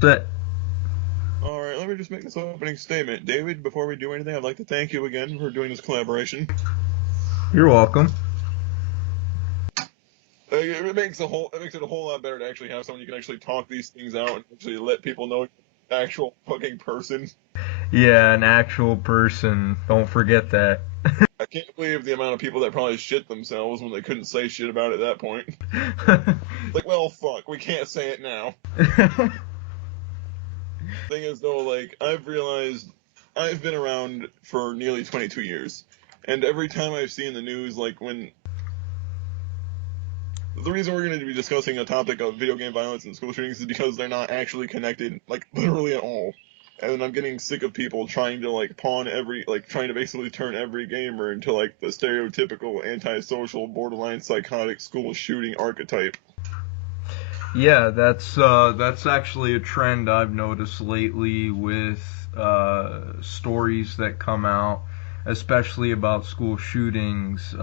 But All right, let me just make this opening statement. David, before we do anything, I'd like to thank you again for doing this collaboration. you're welcome. It makes it a whole lot better to actually have someone you can actually talk these things out and actually let people know you're an actual fucking person. Yeah, an actual person. Don't forget that. I can't believe the amount of people that probably shit themselves when they couldn't say shit about it at that point. Like, well, fuck, we can't say it now. Thing is, though, like, I've realized I've been around for nearly 22 years, and every time I've seen the news, like, when the reason we're going to be discussing a topic of video game violence and school shootings is because they're not actually connected, like literally at all. And I'm getting sick of people trying to trying to basically turn every gamer into like the stereotypical antisocial, borderline psychotic school shooting archetype. Yeah, that's actually a trend I've noticed lately with stories that come out, especially about school shootings,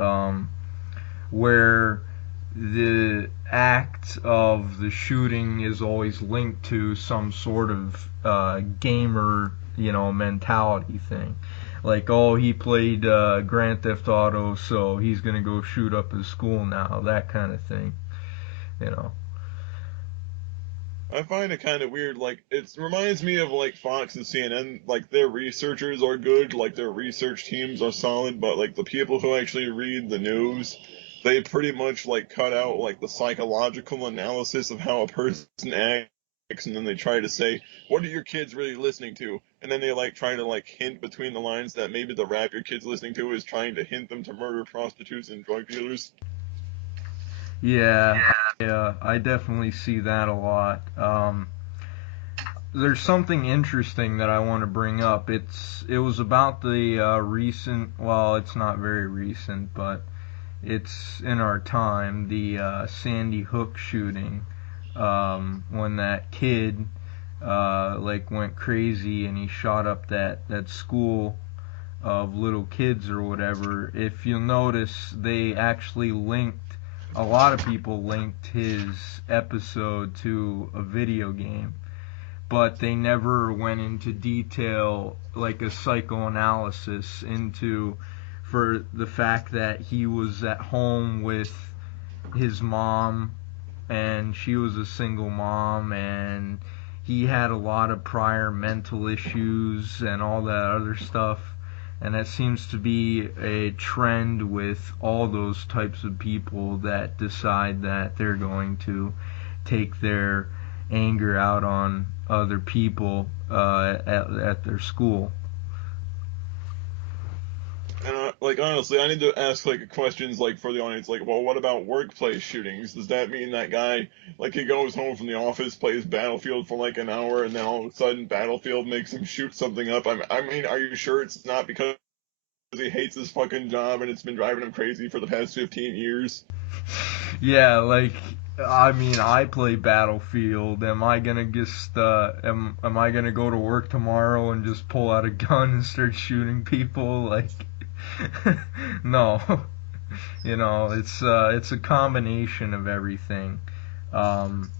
where the act of the shooting is always linked to some sort of gamer, mentality thing. Like, oh, he played Grand Theft Auto, so he's gonna go shoot up his school now. That kind of thing, you know. I find it kind of weird. Like it reminds me of like Fox and CNN. Like their researchers are good, like their research teams are solid, but like the people who actually read the news, they pretty much like cut out like the psychological analysis of how a person acts, and then they try to say, "What are your kids really listening to?" And then they like try to like hint between the lines that maybe the rap your kids listening to is trying to hint them to murder prostitutes and drug dealers. Yeah, yeah, I definitely see that a lot. There's something interesting that I want to bring up. It was about the recent. Well, it's not very recent, but it's in our time. The Sandy Hook shooting, when that kid like went crazy and he shot up that school of little kids or whatever. If you'll notice, they actually linked. A lot of people linked his episode to a video game, but they never went into detail like a psychoanalysis into for the fact that he was at home with his mom and she was a single mom and he had a lot of prior mental issues and all that other stuff, and that seems to be a trend with all those types of people that decide that they're going to take their anger out on other people at their school. And like honestly, I need to ask like questions like for the audience, like, well, what about workplace shootings? Does that mean that guy like he goes home from the office, plays Battlefield for like an hour, and then all of a sudden Battlefield makes him shoot something up? I mean, are you sure it's not because he hates his fucking job and it's been driving him crazy for the past 15 years? Yeah, like I mean, I play Battlefield. Am I gonna just am I gonna go to work tomorrow and just pull out a gun and start shooting people? Like, no. It's a combination of everything. Um,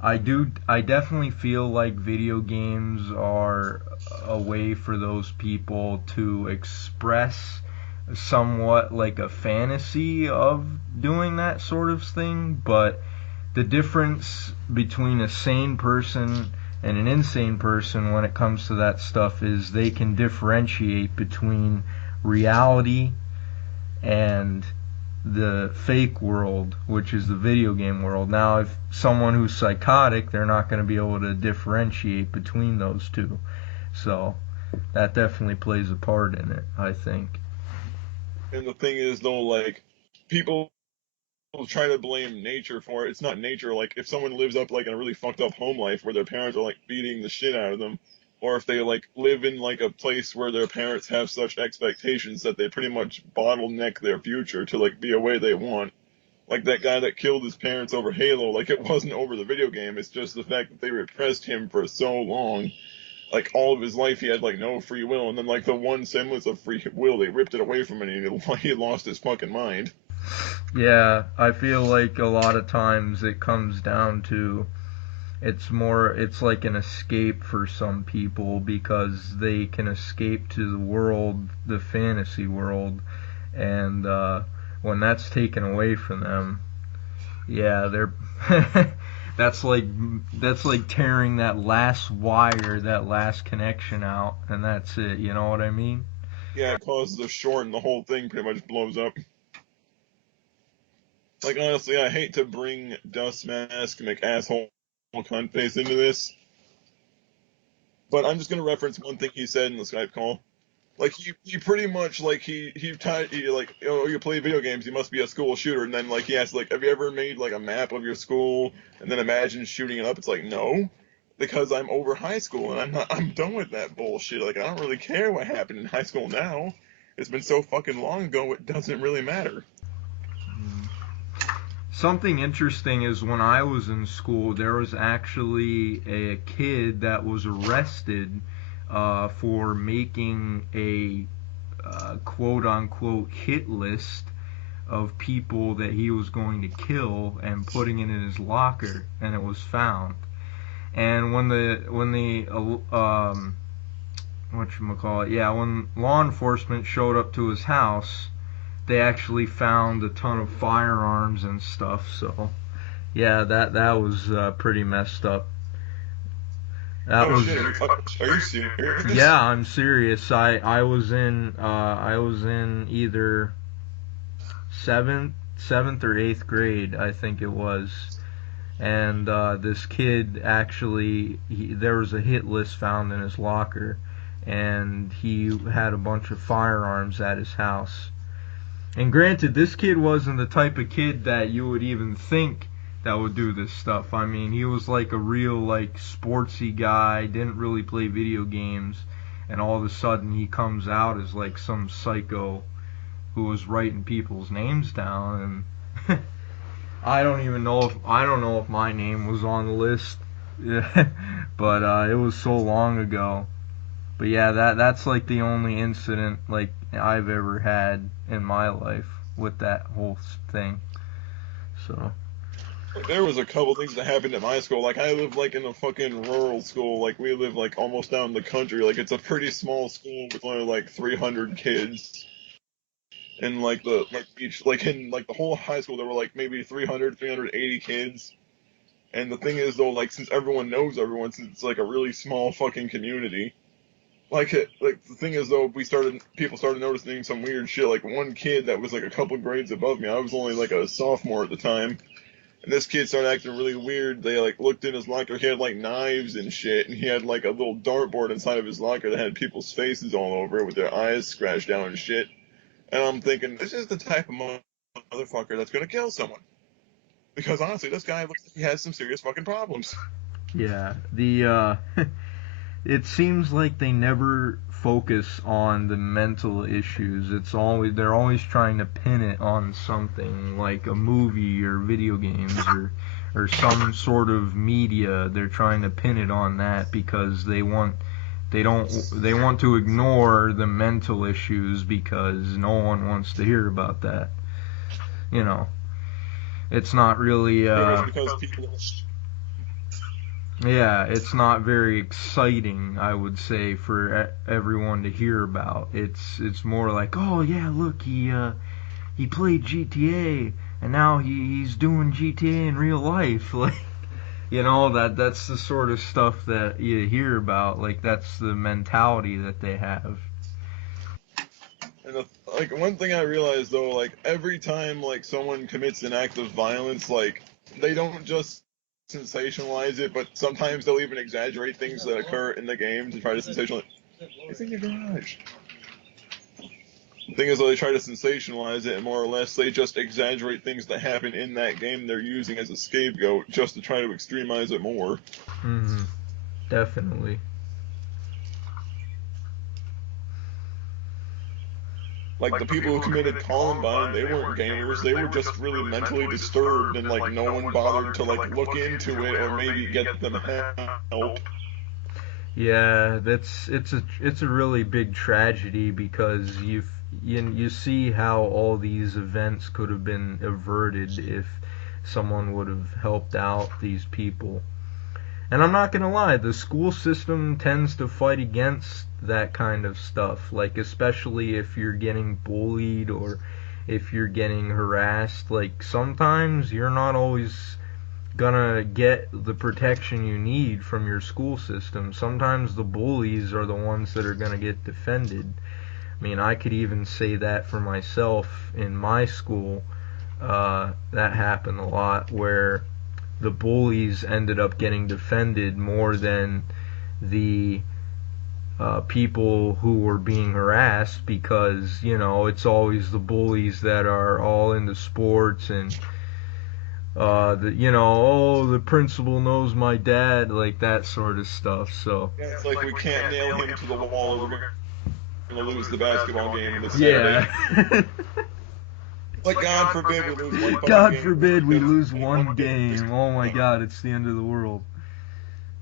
I definitely feel like video games are a way for those people to express somewhat like a fantasy of doing that sort of thing, but the difference between a sane person and an insane person when it comes to that stuff is they can differentiate between reality and the fake world, which is the video game world. Now, if someone who's psychotic, they're not going to be able to differentiate between those two. So that definitely plays a part in it, I think. And the thing is though, like people try to blame nature for it. It's not nature. Like if someone lives up like in a really fucked up home life where their parents are like beating the shit out of them, or if they like live in like a place where their parents have such expectations that they pretty much bottleneck their future to like be a way they want. Like that guy that killed his parents over Halo, like it wasn't over the video game, it's just the fact that they repressed him for so long. Like all of his life he had like no free will, and then like the one semblance of free will, they ripped it away from him and he lost his fucking mind. Yeah, I feel like a lot of times it comes down to It's like an escape for some people because they can escape to the world, the fantasy world, and when that's taken away from them, yeah, they're that's like that's like tearing that last wire, that last connection out, and that's it. You know what I mean? Yeah, it causes a short and the whole thing pretty much blows up. Like honestly, I hate to bring Dust Mask McAsshole cunt face into this, but I'm just gonna reference one thing he said in the Skype call. Like he pretty much like he tied he like oh you play video games you must be a school shooter and then like he asked like have you ever made like a map of your school and then imagine shooting it up. It's like no, because I'm over high school and I'm done with that bullshit. Like I don't really care what happened in high school now. It's been so fucking long ago it doesn't really matter. Something interesting is when I was in school, there was actually a kid that was arrested for making a quote unquote hit list of people that he was going to kill and putting it in his locker, and it was found. And when the whatchamacallit, yeah, when law enforcement showed up to his house, they actually found a ton of firearms and stuff. So yeah, that was pretty messed up. That Oh was shit, are you serious? Yeah, I'm serious. I was in either seventh or eighth grade, I think it was, and this kid actually there was a hit list found in his locker, and he had a bunch of firearms at his house. And granted, this kid wasn't the type of kid that you would even think that would do this stuff. I mean, he was like a real like sportsy guy, didn't really play video games, and all of a sudden he comes out as like some psycho who was writing people's names down, and I don't know if my name was on the list. Yeah, but it was so long ago. But yeah, that's like the only incident like I've ever had in my life with that whole thing. So There was a couple things that happened at my school. Like I live like in a fucking rural school. Like we live like almost down the country. Like it's a pretty small school with only like 300 kids. And like the like each like in like the whole high school there were like maybe 380 kids. And the thing is though, like since everyone knows everyone, since it's like a really small fucking community, like the thing is though, people started noticing some weird shit. Like one kid that was like a couple grades above me, I was only like a sophomore at the time, and this kid started acting really weird. They like looked in his locker, he had like knives and shit, and he had like a little dartboard inside of his locker that had people's faces all over it with their eyes scratched out and shit. And I'm thinking, this is the type of motherfucker that's gonna kill someone. Because honestly, this guy looks like he has some serious fucking problems. yeah, the it seems like they never focus on the mental issues. They're always trying to pin it on something like a movie or video games or some sort of media. They're trying to pin it on that because they want to ignore the mental issues because no one wants to hear about that. You know, it's not really Because people yeah, it's not very exciting, I would say, for everyone to hear about. It's more like, oh yeah, look, he played GTA and now he's doing GTA in real life. Like, that's the sort of stuff that you hear about. Like, that's the mentality that they have. And like one thing I realized though, like every time like someone commits an act of violence, like they don't just sensationalize it, but sometimes they'll even exaggerate things that occur in the game to try to sensationalize. It's in your garage. The thing is, though, they try to sensationalize it, and more or less they just exaggerate things that happen in that game they're using as a scapegoat just to try to extremize it more. Hmm. Definitely. Like the people who committed Columbine, they weren't gamers. They were just really mentally disturbed, and like no one bothered to like look into it or maybe get them help. Yeah, it's a really big tragedy because you see how all these events could have been averted if someone would have helped out these people. And I'm not gonna lie, the school system tends to fight against that kind of stuff. Like, especially if you're getting bullied or if you're getting harassed. Like, sometimes you're not always gonna get the protection you need from your school system. Sometimes the bullies are the ones that are gonna get defended. I mean, I could even say that for myself in my school. That happened a lot where the bullies ended up getting defended more than the people who were being harassed, because it's always the bullies that are all into sports, and the principal knows my dad, like that sort of stuff. So Yeah, it's like we can't nail him to the wall, or we're gonna lose the basketball game this Saturday. yeah. Like, God forbid we lose one fucking God game. forbid we lose one game. Oh my God, it's the end of the world.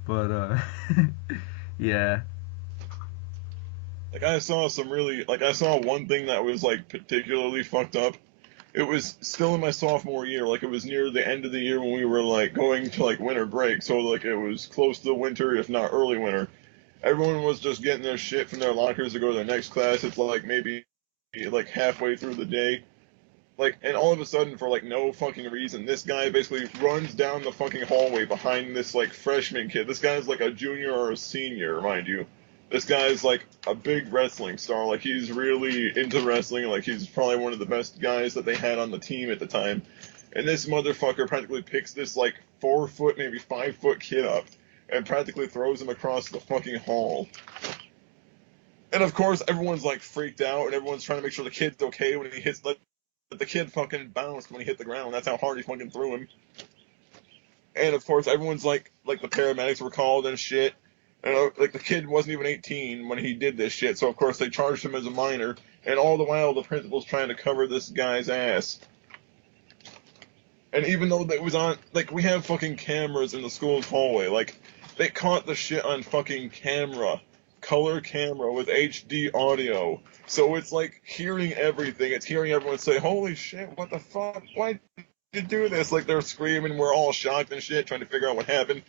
But yeah. Like, I saw one thing that was like particularly fucked up. It was still in my sophomore year, like it was near the end of the year when we were like going to like winter break, so like it was close to the winter, if not early winter. Everyone was just getting their shit from their lockers to go to their next class. It's like maybe like halfway through the day. Like, and all of a sudden, for like no fucking reason, this guy basically runs down the fucking hallway behind this like freshman kid. This guy's like a junior or a senior, mind you. This guy's like a big wrestling star. Like, he's really into wrestling. Like, he's probably one of the best guys that they had on the team at the time. And this motherfucker practically picks this like 4 foot, maybe 5 foot kid up and practically throws him across the fucking hall. And of course, everyone's like freaked out, and everyone's trying to make sure the kid's okay when he hits the kid fucking bounced when he hit the ground. That's how hard he fucking threw him. And of course, everyone's like the paramedics were called and shit. And like the kid wasn't even 18 when he did this shit. So of course they charged him as a minor. And all the while the principal's trying to cover this guy's ass. And even though that was on, like, we have fucking cameras in the school's hallway. Like, they caught the shit on fucking camera. Color camera with HD audio. So it's like hearing everything. It's hearing everyone say, holy shit, what the fuck? Why did you do this? Like, they're screaming, we're all shocked and shit, trying to figure out what happened.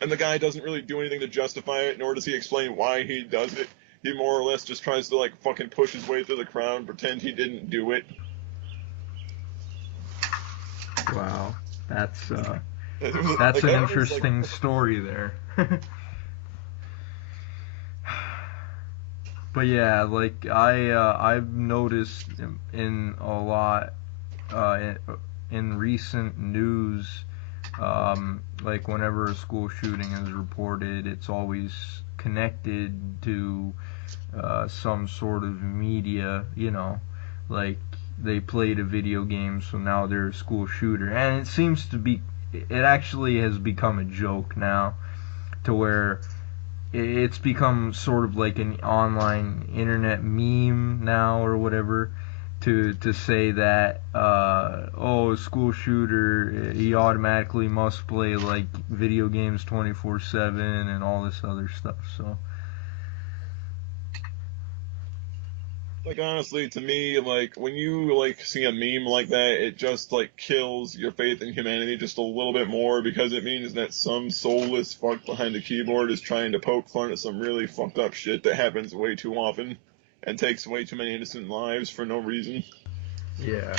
And the guy doesn't really do anything to justify it, nor does he explain why he does it. He more or less just tries to, like, fucking push his way through the crowd, pretend he didn't do it. Wow. That's Like, an interesting story there. But yeah, like I've noticed in a lot in recent news, like whenever a school shooting is reported, it's always connected to some sort of media, like they played a video game, so now they're a school shooter, and it actually has become a joke now, to where it's become sort of like an online internet meme now or whatever, to say that a school shooter, he automatically must play like video games 24/7 and all this other stuff. So like, honestly, to me, like, when you like see a meme like that, it just like kills your faith in humanity just a little bit more, because it means that some soulless fuck behind the keyboard is trying to poke fun at some really fucked up shit that happens way too often and takes way too many innocent lives for no reason. yeah,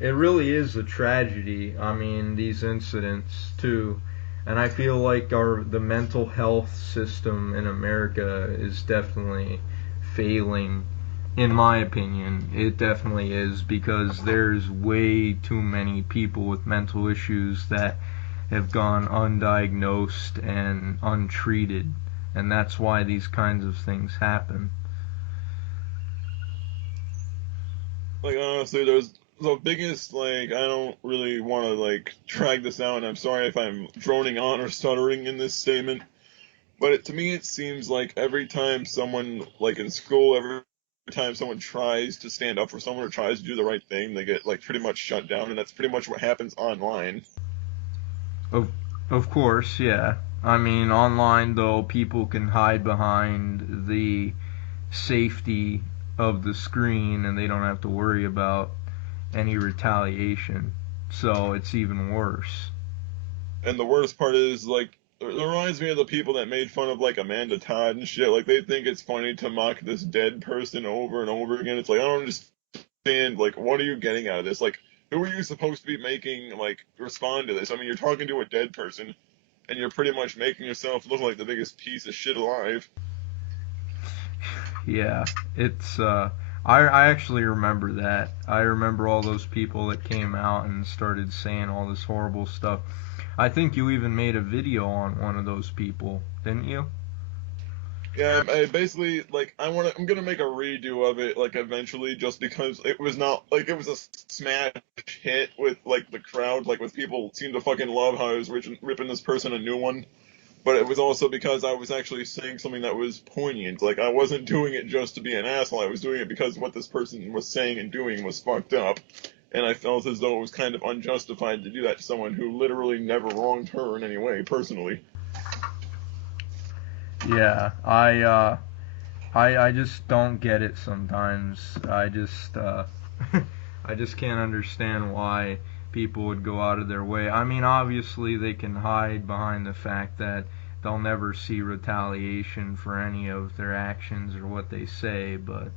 it really is a tragedy. I mean, these incidents too, and I feel like the mental health system in America is definitely failing. In my opinion, it definitely is, because there's way too many people with mental issues that have gone undiagnosed and untreated, and that's why these kinds of things happen. Like, honestly, there's the biggest, like, I don't really want to like drag this out, and I'm sorry if I'm droning on or stuttering in this statement, but to me it seems like every time someone, like in school, every time someone tries to stand up for someone or tries to do the right thing, they get like pretty much shut down, and that's pretty much what happens online. Of, of course, yeah. I mean, online though, people can hide behind the safety of the screen and they don't have to worry about any retaliation. So it's even worse. And the worst part is, like, It reminds me of the people that made fun of like Amanda Todd and shit. Like they think it's funny to mock this dead person over and over again. It's like I don't understand. Like, what are you getting out of this? Like, who are you supposed to be making like respond to this? I mean, you're talking to a dead person, and you're pretty much making yourself look like the biggest piece of shit alive. Yeah, it's I actually remember that. I remember all those people that came out and started saying all this horrible stuff. I think you even made a video on one of those people, didn't you? Yeah, I basically like I'm gonna make a redo of it like eventually, just because it was not like it was a smash hit with like the crowd, like with people seem to fucking love how I was ripping this person a new one. But it was also because I was actually saying something that was poignant. Like I wasn't doing it just to be an asshole. I was doing it because what this person was saying and doing was fucked up, and I felt as though it was kind of unjustified to do that to someone who literally never wronged her in any way personally. Yeah, I just don't get it sometimes. I just can't understand why people would go out of their way. I mean, obviously they can hide behind the fact that they'll never see retaliation for any of their actions or what they say, but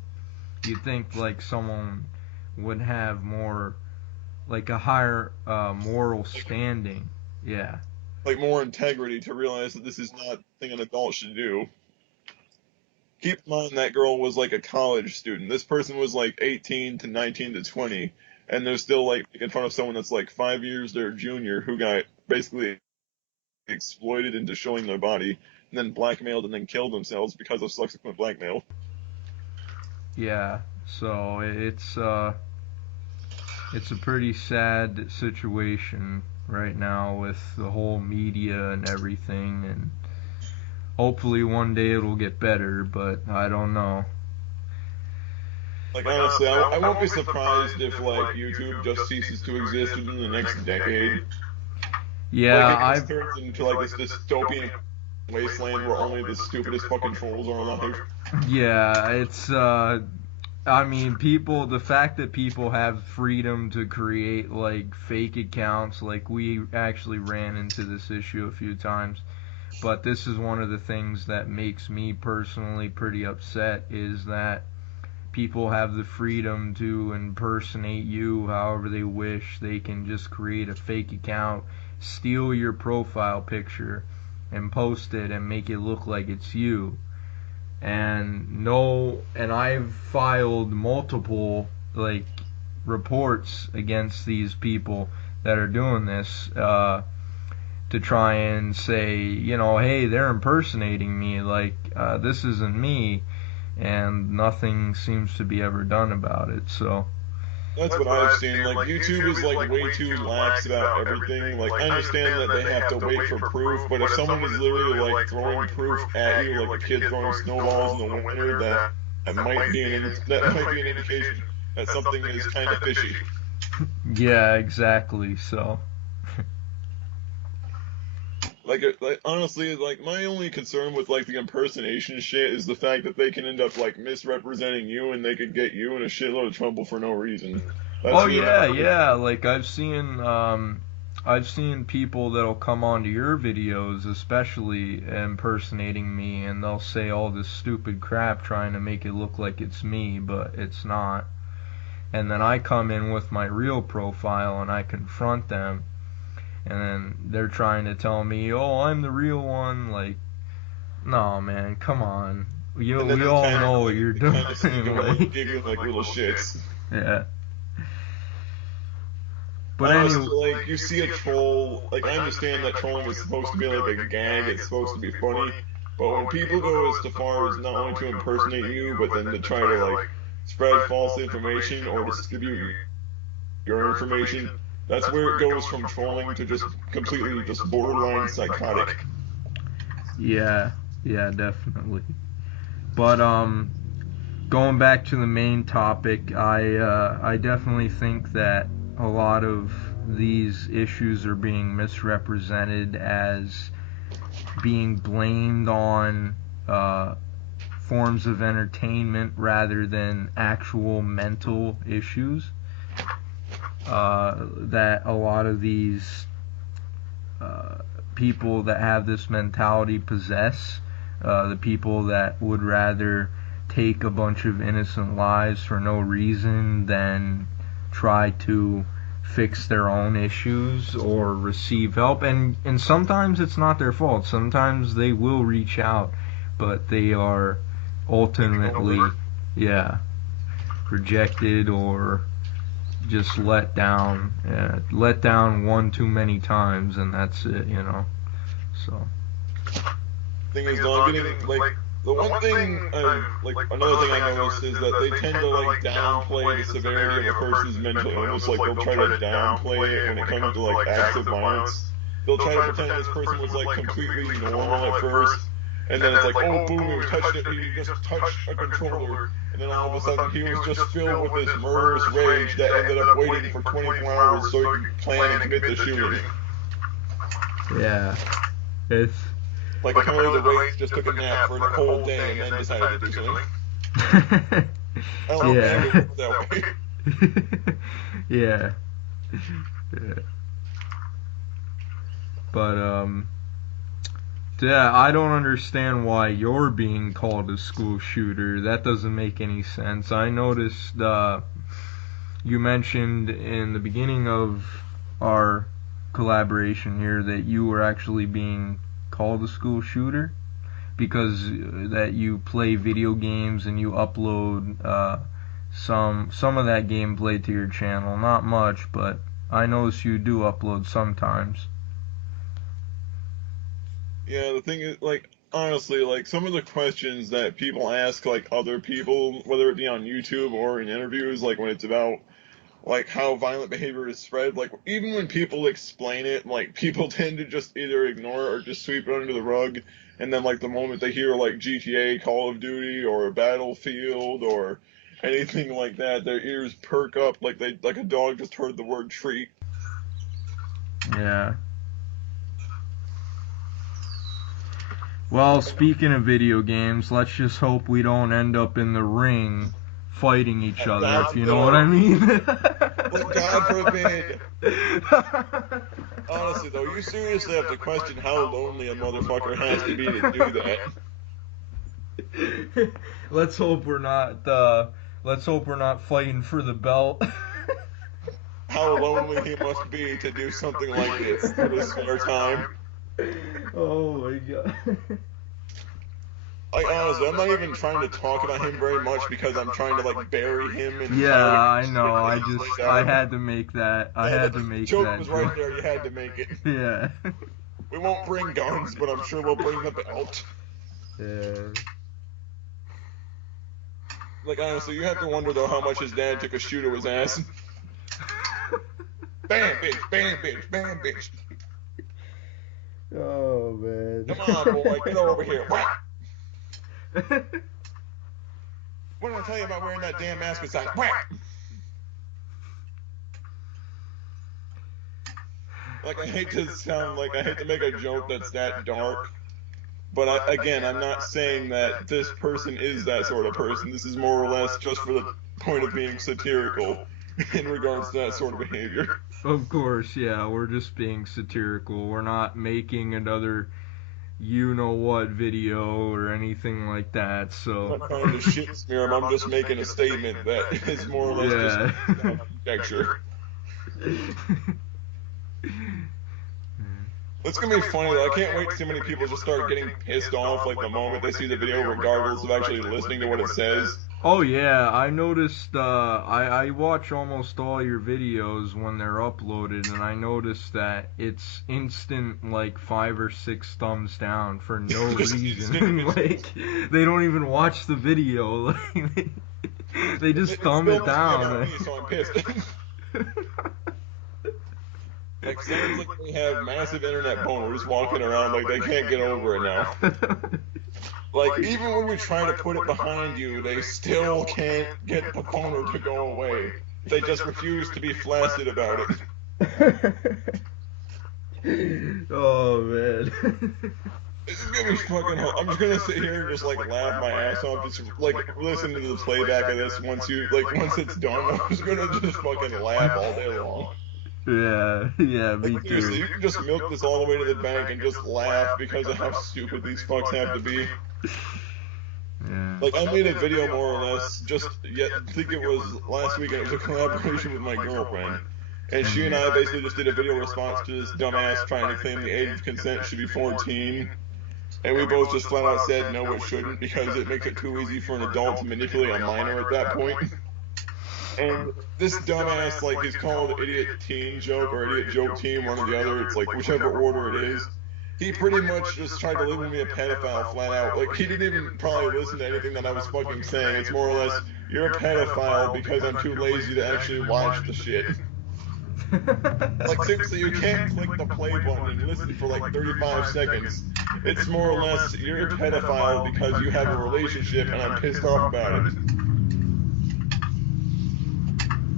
you'd think like someone would have more like a higher moral Like standing. Yeah. like more integrity to realize that this is not a thing an adult should do. Keep in mind that girl was like a college student. This person was like 18 to 19 to 20, and they're still like making fun of someone that's like 5 years their junior who got basically exploited into showing their body and then blackmailed and then killed themselves because of subsequent blackmail. Yeah. So it's a pretty sad situation right now with the whole media and everything, and hopefully one day it'll get better, but I don't know. Like honestly, I won't be surprised if like YouTube just ceases to exist within the next decade. Like Yeah, it just I've turns into like this dystopian wasteland where only the stupidest fucking trolls are alive. yeah, it's I mean, the fact that people have freedom to create like fake accounts, like we actually ran into this issue a few times, but this is one of the things that makes me personally pretty upset is that people have the freedom to impersonate you however they wish. They can just create a fake account, steal your profile picture, and post it and make it look like it's you. And no, and I've filed multiple like reports against these people that are doing this to try and say, hey, they're impersonating me, like this isn't me, and nothing seems to be ever done about it. So That's what I've seen. Like YouTube is like way too lax about everything. Like I understand that they have to wait for proof, but if someone is literally like throwing proof at you, like a kid throwing snowballs in the winter, that might be an indication that something is kind of fishy. yeah, exactly. So Like honestly, like my only concern with like the impersonation shit is the fact that they can end up like misrepresenting you and they could get you in a shitload of trouble for no reason. oh That's really yeah, yeah. Like I've seen people that'll come onto your videos, especially impersonating me, and they'll say all this stupid crap trying to make it look like it's me, but it's not. And then I come in with my real profile and I confront them, and then they're trying to tell me, "Oh, I'm the real one." Like, no, man, come on. and then We all know what you're they doing. kind of seem to like Like, give you like little shits. yeah. But Honestly, anyway, like you see a troll, like I understand that trolling is supposed to be like a gag, it's supposed to be funny, but when people go as far as not only to impersonate you, but then to try to like spread false information or distribute your information, that's where it goes from trolling to just completely just borderline psychotic. yeah, yeah, definitely. But going back to the main topic, I definitely think that a lot of these issues are being misrepresented as being blamed on uh, forms of entertainment rather than actual mental issues. That a lot of these uh, people that have this mentality possess. The people that would rather take a bunch of innocent lives for no reason than try to fix their own issues or receive help. And sometimes it's not their fault. Sometimes they will reach out, but they are ultimately, yeah, rejected or just let down. Let down one too many times, and that's it, you know. So. Thing is, though, I'm getting, like, the one thing, like, another thing I noticed is that they tend to, like, downplay the severity of a person's mental illness. Like, they'll try to downplay it when it comes to, like, acts of violence. They'll try to pretend this person was, like, completely normal at first, and then it's like, oh, boom, he just touched a controller, and then all of a sudden he was just filled with this murderous rage that ended up waiting for 24 hours so he could plan and commit the shooting. Yeah. It's... Like apparently the Wraith just took a nap for a whole day and then decided to do something. I don't know if it works that way. Yeah. Yeah. But, yeah, I don't understand why you're being called a school shooter. That doesn't make any sense. I noticed, you mentioned in the beginning of our collaboration here that you were actually being called a school shooter because that you play video games and you upload some of that gameplay to your channel. Not much, but I notice you do upload sometimes. Yeah, the thing is, like, honestly, like, some of the questions that people ask, like, other people, whether it be on YouTube or in interviews, like, when it's about, like, how violent behavior is spread, like, even when people explain it, like, people tend to just either ignore it or just sweep it under the rug, and then, like, the moment they hear, like, GTA, Call of Duty, or Battlefield, or anything like that, their ears perk up like a dog just heard the word treat. Yeah. Well, speaking of video games, let's just hope we don't end up in the ring fighting each other, if you know what I mean. God forbid. Honestly, though, you seriously have to question how lonely a motherfucker has to be to do that. Let's hope we're not fighting for the belt. How lonely he must be to do something like this in his spare time. Oh my god. Like, honestly, I'm not even trying to talk about him very much because I'm trying to, like, bury him in... Yeah, I know, I had to make that, joke was right there, you had to make it. Yeah. We won't bring guns, but I'm sure we'll bring the belt. Yeah. Like, honestly, you have to wonder, though, how much his dad took a shoe to his ass. Bam, bitch, bam, bitch, bam, bitch. Oh, man. Come on, boy, get over here. Whack! What did I tell you about wearing that damn mask inside? Whack! Like, I hate to make a joke that's that dark, but I'm not saying that this person is that sort of person. This is more or less just for the point of being satirical in regards to that sort of behavior. Of course, yeah, we're just being satirical. We're not making another you-know-what video or anything like that, so... I'm not trying to shit smear him, I'm just making a statement that is more or less just conjecture. It's gonna be funny though, I can't wait to see how many people just start getting pissed off like the moment they see the video regardless of actually listening to what it says. Oh yeah, I noticed, I watch almost all your videos when they're uploaded, and I noticed that it's instant, like, 5 or 6 thumbs down for no reason. Like, they don't even watch the video, like, they just thumb it down. So I'm pissed. Like, sounds like they have massive internet boners walking around like they can't get over it now. Like, even when we try to put it behind you, they still can't get the boner to go away. They just refuse to be flaccid about it. Oh, man. This is gonna be fucking hard. I'm just gonna sit here and just, like, laugh my ass off. Just, like, listen to the playback of this once it's done. I'm just gonna just fucking laugh all day long. Yeah, yeah, me Like, seriously, too. you can just milk this all the way to the bank and just laugh because of how stupid these fucks have to be. Yeah. Like, I made a video more or less just yet, I think it was last week, and it was a collaboration with my girlfriend. And she and I basically just did a video response to this dumbass trying to claim the age of consent should be 14. And we both just flat out said no, it shouldn't, because it makes it too easy for an adult to manipulate a minor at that point. And this dumbass, like, he's called Idiot Teen Joke or Idiot Joke Team, one or the other. It's like whichever order it is. He pretty much just tried to label me a pedophile flat out. Like, he didn't even probably listen to anything that I was fucking saying. It's more or less, you're a pedophile because I'm too lazy to actually watch the shit. Like, seriously, you can't click the play button and listen for like 35 seconds. It's more or less, you're a pedophile because you have a relationship and I'm pissed off about it.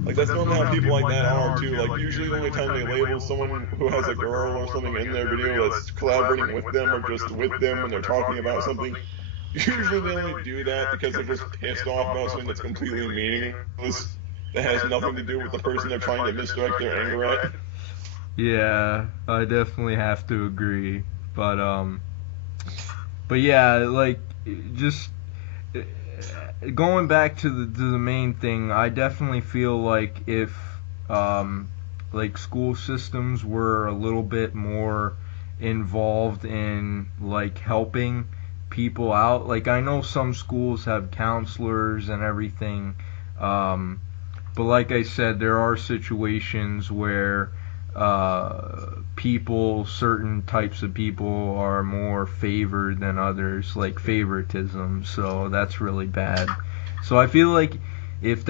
Like, that's normally how people like that are, too. Like, usually the only time they label someone who has a girl or something in their video that's collaborating with them or just with them when they're talking about something, usually they only do that because they're just pissed off about something that's completely meaningless, that has nothing to do with the person they're trying to misdirect their anger at. Yeah, I definitely have to agree. But but yeah, like just going back to the main thing, I definitely feel like if um like school systems were a little bit more involved in like helping people out. Like I know some schools have counselors and everything, um but like I said, there are situations where certain types of people are more favored than others, like favoritism. So that's really bad. So I feel like if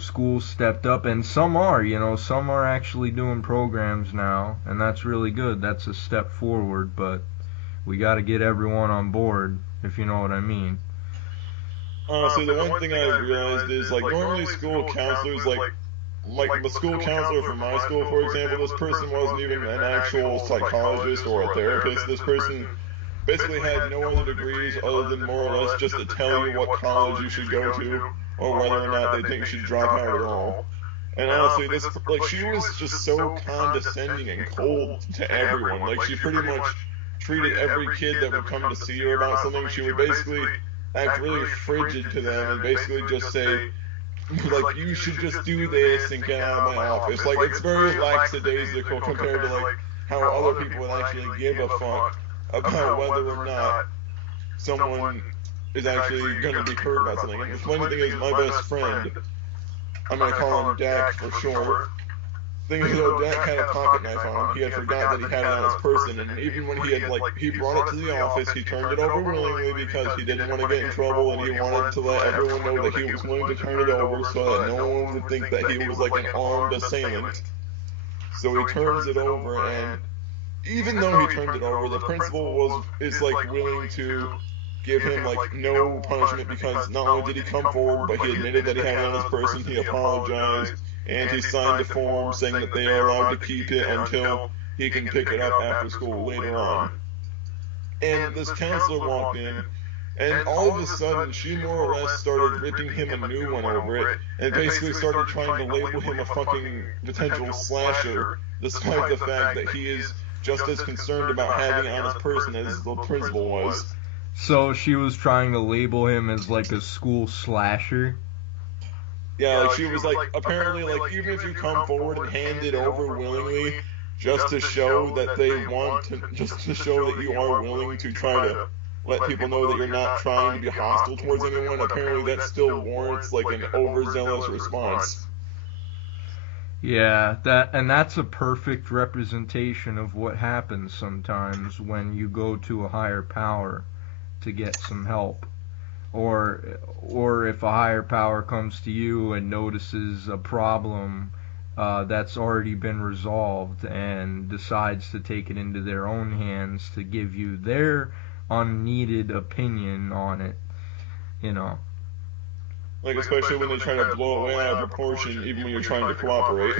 schools stepped up, and some are, some are actually doing programs now, and that's really good. That's a step forward, but we got to get everyone on board, if you know what I mean. Honestly, the one thing I've realized is, like, normally school counselors, like the school counselor from my school, for example, this person wasn't even an actual psychologist or a therapist. This person basically had no other degrees other than more or less just to tell you what college you should go to or whether or not they think you should drop out at all. And honestly, she was just so condescending and cold to everyone. Like, she pretty much treated every kid that would come to see her about something. She would basically act really frigid to them and basically just say, like, you should just do this and get out of my office. Like, it's very lackadaisical compared to, like, how other people would actually give a fuck about whether or not someone is actually going to be hurt about something. And the funny thing is, my best friend, I'm going to call him Dak for short, thing is, though, Dak had a pocket knife on him. He had forgot that he had it on his person, and even when he had, like, he brought it to the office, he turned it over willingly because he didn't want to get in trouble, and he wanted to let everyone know that he was willing to turn it over so that no one would think that he was, like, an armed assailant. So he turns it over, and even though he turned it over, the principal is like, willing to give him, like, no punishment because not only did he come forward, but he admitted that he had it on his person, he apologized, and he signed a form saying that they are allowed to keep it until he can pick it up after school later on. And this counselor walked in, and all of a sudden, she more or less started ripping him a new one over it, and basically started trying to label him a fucking potential slasher, despite the fact that he is just as concerned about having it on his person as the principal was. So she was trying to label him as like a school slasher. Yeah, like, she was like, apparently, like, even if you come forward and hand it over willingly, just to show that they want to, just to show that you are willing to try to let people know that you're not trying to be hostile towards anyone, apparently that still warrants, like, an overzealous response. Yeah, that's a perfect representation of what happens sometimes when you go to a higher power to get some help. Or if a higher power comes to you and notices a problem that's already been resolved and decides to take it into their own hands to give you their unneeded opinion on it, you know. Like, especially when they try to blow it way out of proportion, even when you're trying to cooperate.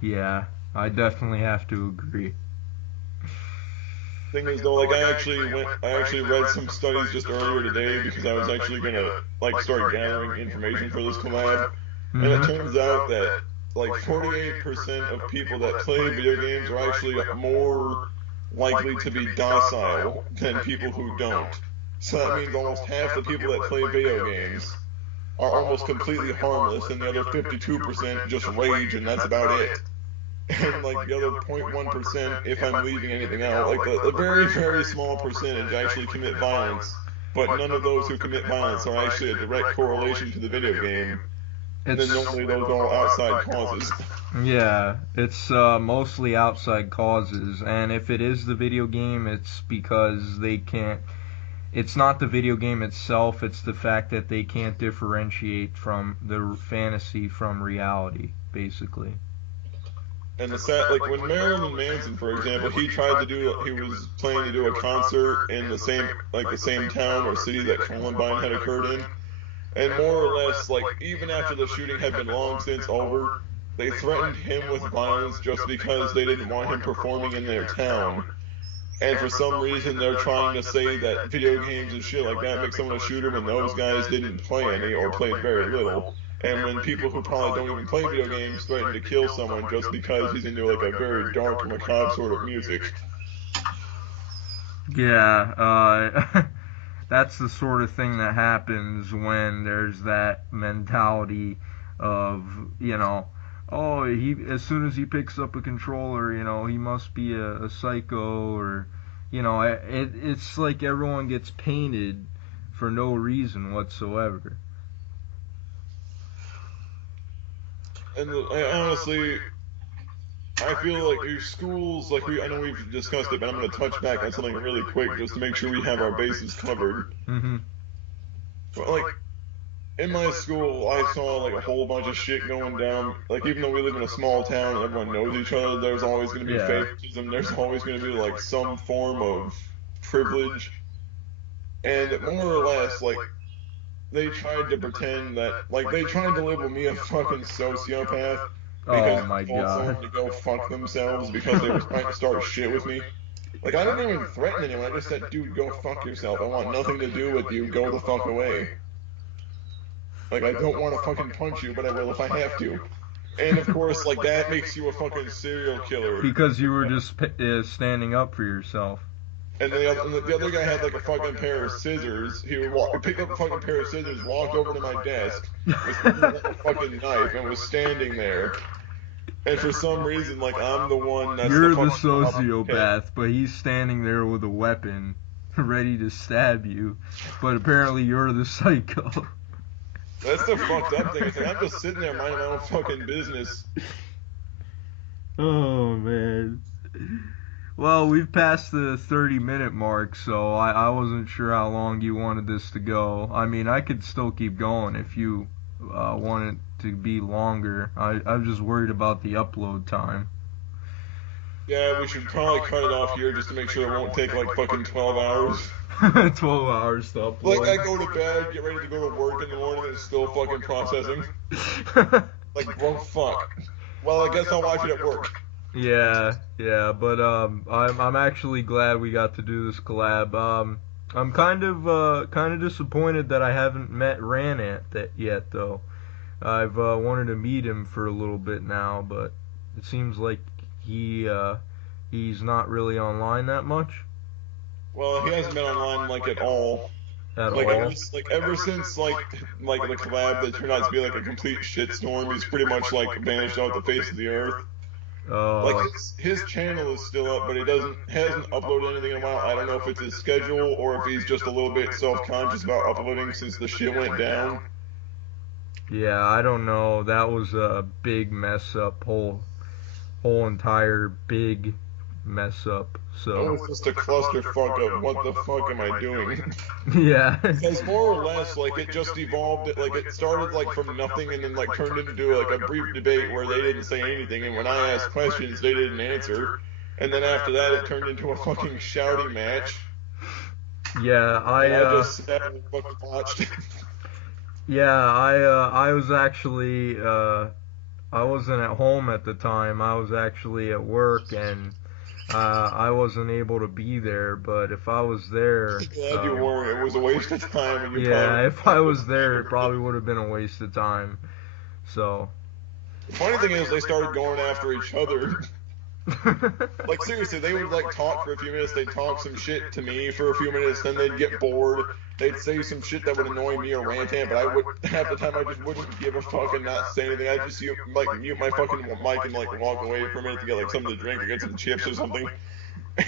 Yeah, I definitely have to agree. Thing is, though, like, I actually read some studies just earlier today because I was actually gonna, like, start gathering information for this collab, and it turns out that like 48% of people that play video games are actually more likely to be docile than people who don't. So that means almost half the people that play video games are almost completely harmless, and the other 52% just rage, and that's about it. And like the other 0.1%, if I'm leaving anything out, like a very, very small percentage actually commit violence, but none of those who commit violence are actually a direct correlation to the video game. And then normally those are all outside causes. Yeah, it's mostly outside causes, and if it is the video game, it's because they can't. It's not the video game itself; it's the fact that they can't differentiate from the fantasy from reality, basically. And the sad, like when Marilyn Manson, for example, he was planning to do a concert in the same town or city that Columbine had occurred in, and more or less, like even after the shooting had been long since over, they threatened him with violence just because they didn't want him performing in their town. And for some reason, they're trying to say that video games and shit like that make someone a shooter when those guys didn't play any or played very little. And when people who probably don't even play video games threaten to kill someone just because he's into like a very dark, macabre sort of music. Yeah, that's the sort of thing that happens when there's that mentality of, oh, he as soon as he picks up a controller, he must be a psycho, or, it's like everyone gets painted for no reason whatsoever. And honestly, I feel like your schools, I know we've discussed it, but I'm going to touch back on something really quick just to make sure we have our bases covered. Mm-hmm. But like, in my school, I saw like a whole bunch of shit going down. Like, even though we live in a small town and everyone knows each other, there's always going to be favoritism. There's always going to be like some form of privilege. And more or less, like, they tried to pretend that, like, they tried to label me a fucking sociopath because Oh my I told someone god. to go fuck themselves because they were trying to start shit with me. Like, I didn't even threaten anyone. I just said, dude, go fuck yourself. I want nothing to do with you. Go the fuck away. Like, I don't want to fucking punch you, but I will if I have to. And of course, like, that makes you a fucking serial killer. Because you were just standing up for yourself. And the other guy had like a fucking pair of scissors. He would pick up a fucking pair of scissors, walked over to my desk, with a fucking knife, and was standing there. And for some reason, like, I'm the one that's You're the sociopath, but he's standing there with a weapon, ready to stab you. But apparently you're the psycho. That's the fucked up thing. It's like, I'm just sitting there minding my own fucking business. Oh, man. Well, we've passed the 30-minute mark, so I wasn't sure how long you wanted this to go. I mean, I could still keep going if you want it to be longer. I'm just worried about the upload time. Yeah, we should probably cut it off here just to make sure it won't take like fucking 12 hours. 12 hours to upload. Like, I go to bed, get ready to go to work in the morning, and it's still fucking processing. Like, well, fuck. Well, I guess I'll watch it at work. Yeah, but I'm actually glad we got to do this collab. I'm kind of disappointed that I haven't met Ranant yet, though. I've wanted to meet him for a little bit now, but it seems like he's not really online that much. Well, he hasn't been online like at all. Ever since like the collab that turned out to be like a complete shitstorm, he's pretty much like vanished off the face of the earth. Like his channel is still up, but he hasn't uploaded anything in a while. I don't know if it's his schedule or if he's just a little bit self-conscious about uploading since the shit went down. Yeah, I don't know. That was a big mess up. Whole entire big mess up. So it was just a clusterfuck of what the fuck am I doing? Yeah. Because more or less, like, it just evolved. It started like from nothing and then like turned into like a brief debate where they didn't say anything, and when I asked questions, they didn't answer. And then after that, it turned into a fucking shouting match. Yeah, I just sat and fucking watched. Yeah, I was actually I wasn't at home at the time. I was actually at work, and I wasn't able to be there. But if I was there, glad you weren't. It was a waste of time. Yeah, if I was there, it probably would have been a waste of time. So, The funny thing is, they started going after each other. Like seriously, they would like talk for a few minutes. They'd talk some shit to me for a few minutes, then they'd get bored. They'd say some shit that would annoy me or rant at, but I would half the time I just wouldn't give a fuck and not say anything. I'd just like mute my fucking mic and like walk away for a minute to get like something to drink or get some chips or something.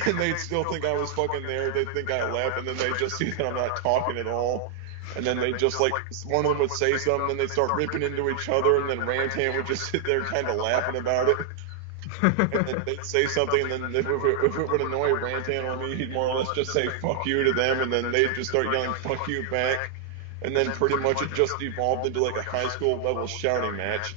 And they'd still think I was fucking there. They'd think I left, and then they'd just see that I'm not talking at all. And then they just like one of them would say something, then they'd start ripping into each other, and then Rantan would just sit there kind of laughing about it. And then they'd say something, and then if it would annoy Rantan or me, he'd more or less just say "fuck you" to them, and then they'd just start yelling "fuck you" back. And then pretty much it just evolved into like a high school level shouting match.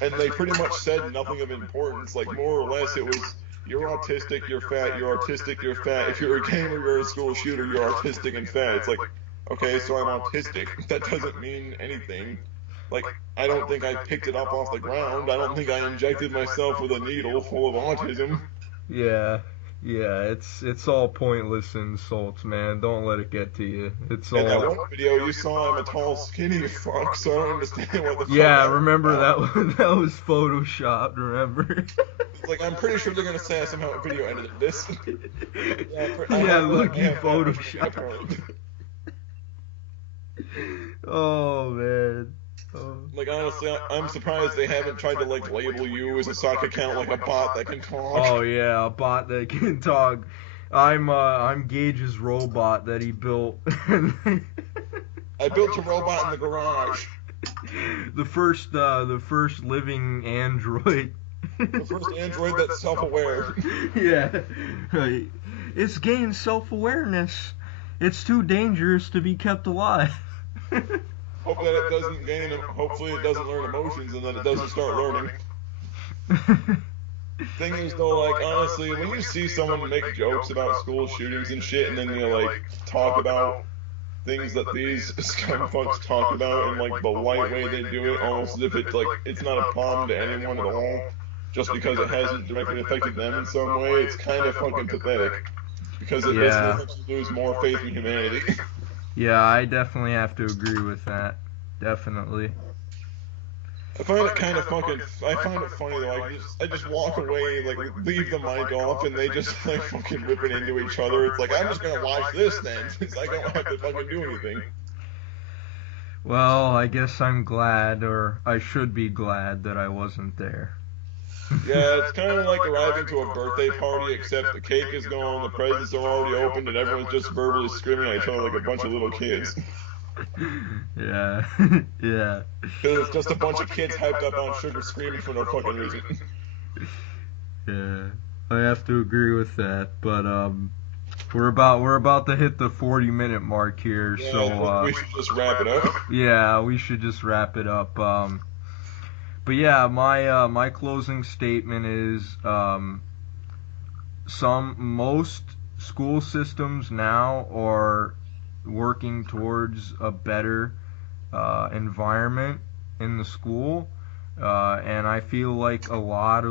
And they pretty much said nothing of importance. Like more or less, it was you're autistic, you're fat, you're autistic, you're fat. If you're a gamer, you're a school shooter, you're autistic and fat. It's like, okay, so I'm autistic. That doesn't mean anything. Like, I don't think I picked it up off the ground. I don't think I injected myself with a needle full of autism. Yeah, yeah, it's all pointless insults, man. Don't let it get to you. It's And that all. one video you saw, I'm a tall, skinny fuck, so I don't understand what the fuck Yeah, that was remember about. that was photoshopped, remember? It's like, I'm pretty sure they're gonna say I somehow video edited this. Yeah, look, you have that photoshopped. apparently. Oh man. Oh. Like honestly, I'm surprised they haven't tried to like label you as a sock account like a bot that can talk. Oh yeah, a bot that can talk. I'm Gage's robot that he built. I built a robot in the garage. The first living android. The first android that's self-aware. Yeah. It's gained self-awareness. It's too dangerous to be kept alive. Hope that it doesn't gain. Hopefully, it doesn't learn emotions, and then it doesn't start learning. Thing is, though, like honestly, when you see someone make jokes about school shootings and shit, and then you like talk about things that these scumfucks talk about in like the light way they do it, almost as if it's like it's not a problem to anyone at all, just because it hasn't directly affected them in some way, it's kind of fucking pathetic. Because it basically helps you lose more faith in humanity. Yeah, I definitely have to agree with that. Definitely. I find it kind of fucking. I find it funny though. I just walk away, like leave the mic off, and they just like fucking ripping into each other. It's like I'm just gonna watch this then, because I don't have to fucking do anything. Well, I guess I'm glad, or I should be glad that I wasn't there. Yeah, it's kind of like arriving to a birthday party, except the cake is gone, the presents are already opened, and everyone's just verbally screaming at each other like a bunch of little kids. Yeah, yeah. Because it's just a bunch of kids hyped up on sugar screaming for no fucking reason. Yeah, I have to agree with that. But we're about to hit the 40-minute mark here, Yeah, so we should just wrap it up. yeah, we should just wrap it up. But yeah, my closing statement is most school systems now are working towards a better environment in the school, and I feel like a lot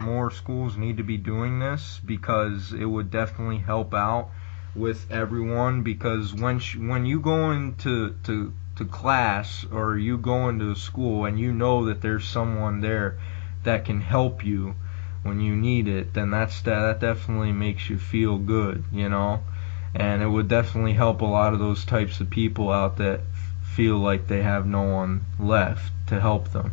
more schools need to be doing this, because it would definitely help out with everyone. Because when you go into to class, or you go into school and you know that there's someone there that can help you when you need it, then that definitely makes you feel good, you know. And it would definitely help a lot of those types of people out that feel like they have no one left to help them.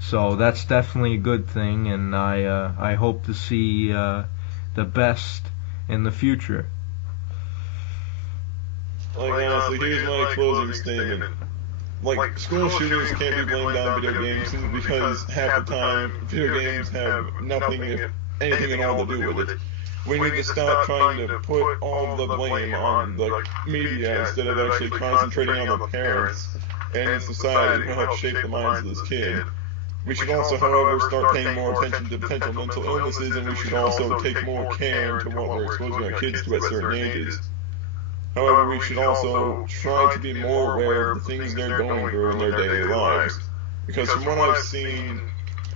So that's definitely a good thing, and I hope to see the best in the future. Like, honestly, here's my closing statement. Like, school shootings can't be blamed on video games because half the time, video games have nothing, if anything at all, to do with it. We need to stop trying to put all the blame on the media instead of actually concentrating on the parents and society who help shape the minds of this kid. We should also, however, start paying more attention to potential mental illnesses, and we should also take more care into what we're exposing our kids to at certain ages. However, we should also try to be more aware of the things they're going through in their daily lives. Because from what I've seen,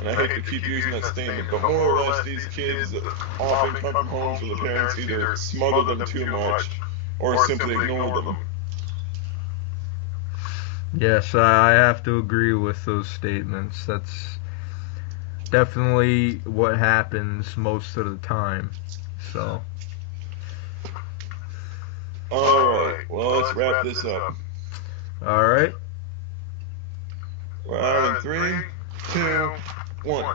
and I hate to keep using that statement, but more or less these kids often come from homes where the parents either smother them too much or simply ignore them. Yes, I have to agree with those statements. That's definitely what happens most of the time. So, Alright, well, let's wrap this up. all right. We're out in three, two, one.